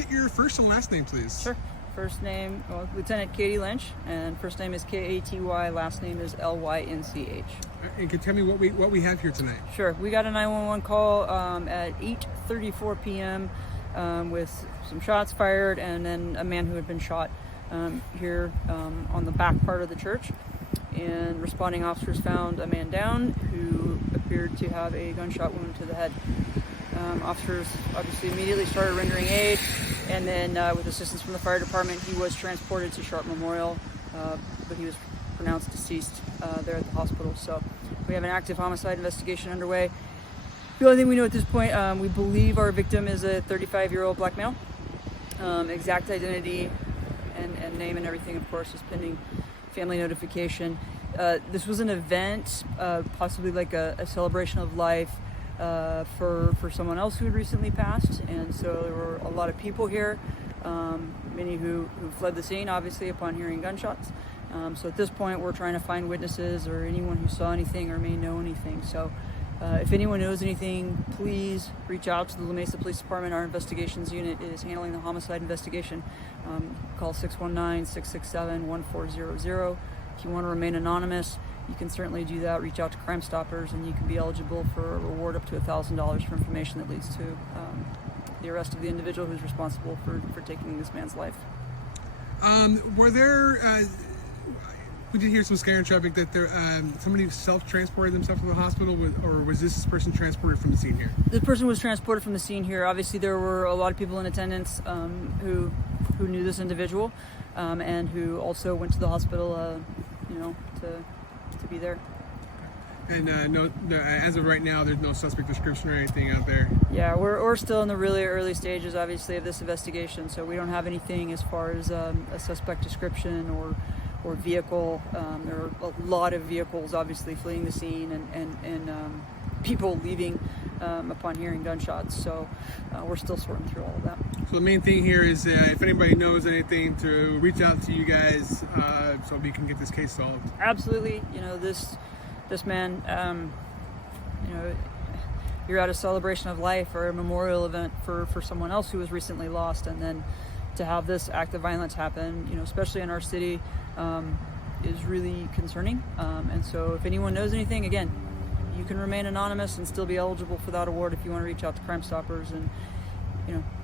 get your first and last name, please? Sure. First name, well, Lieutenant Katie Lynch, and first name is Katy, last name is Lynch. And can you tell me what we have here tonight? Sure. We got a 911 call at 8:34 p.m. With some shots fired, and then a man who had been shot here on the back part of the church. And responding officers found a man down who appeared to have a gunshot wound to the head. Officers obviously immediately started rendering aid, and then with assistance from the fire department, he was transported to Sharp Memorial, but he was pronounced deceased there at the hospital. So we have an active homicide investigation underway. The only thing we know at this point, we believe our victim is a 35-year-old black male. Exact identity and name and everything, of course, is pending family notification. This was an event, possibly like a celebration of life for someone else who had recently passed, and so there were a lot of people here, many who fled the scene, obviously, upon hearing gunshots. So at this point, we're trying to find witnesses or anyone who saw anything or may know anything. So if anyone knows anything, please reach out to the Mesa Police Department. Our investigations unit is handling the homicide investigation. Call 619-667-1400. If you want to remain anonymous, you can certainly do that. Reach out to Crime Stoppers, and you can be eligible for a reward up to $1,000 for information that leads to the arrest of the individual who's responsible for taking this man's life. Were there... we did hear some scare in traffic that there somebody self-transported themselves to the hospital, or was this person transported from the scene here? The person was transported from the scene here. Obviously, there were a lot of people in attendance who knew this individual and who also went to the hospital, to be there. And no, as of right now, there's no suspect description or anything out there. Yeah, we're still in the really early stages, obviously, of this investigation, so we don't have anything as far as a suspect description or vehicle. There are a lot of vehicles obviously fleeing the scene and people leaving upon hearing gunshots. So we're still sorting through all of that. So the main thing here is if anybody knows anything, to reach out to you guys so we can get this case solved. Absolutely. This man, you're at a celebration of life or a memorial event for someone else who was recently lost, and then to have this act of violence happen, especially in our city, is really concerning. And so if anyone knows anything, again, you can remain anonymous and still be eligible for that award if you want to reach out to Crime Stoppers. And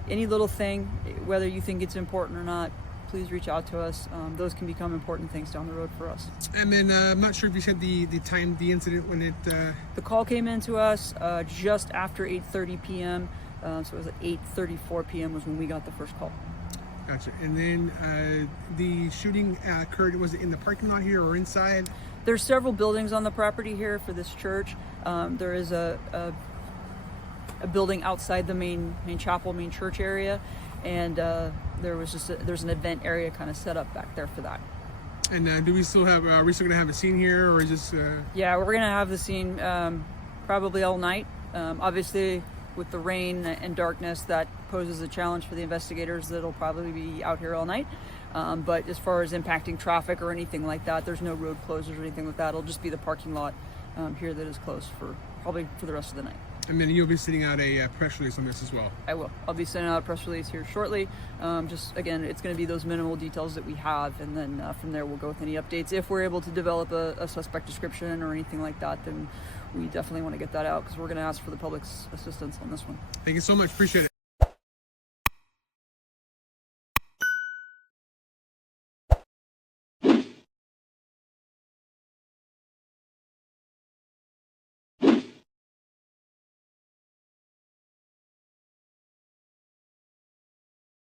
any little thing, whether you think it's important or not, please reach out to us. Those can become important things down the road for us. And then I'm not sure if you said the time, the incident when it... The call came in to us just after 8:30 p.m. So it was at 8:34 p.m. was when we got the first call. Gotcha. And then the shooting occurred, was it in the parking lot here or inside? There's several buildings on the property here for this church. There is a building outside the main chapel, main church area, and there's an event area kind of set up back there for that. And are we still going to have a scene here, or is this... Yeah, we're going to have the scene probably all night. Obviously, with the rain and darkness, that poses a challenge for the investigators that'll probably be out here all night. But as far as impacting traffic or anything like that, there's no road closures or anything like that. It'll just be the parking lot here that is closed probably for the rest of the night. And then you'll be sending out a press release on this as well. I will. I'll be sending out a press release here shortly. Just, again, it's going to be those minimal details that we have, and then from there we'll go with any updates. If we're able to develop a suspect description or anything like that, then we definitely want to get that out, because we're going to ask for the public's assistance on this one. Thank you so much. Appreciate it.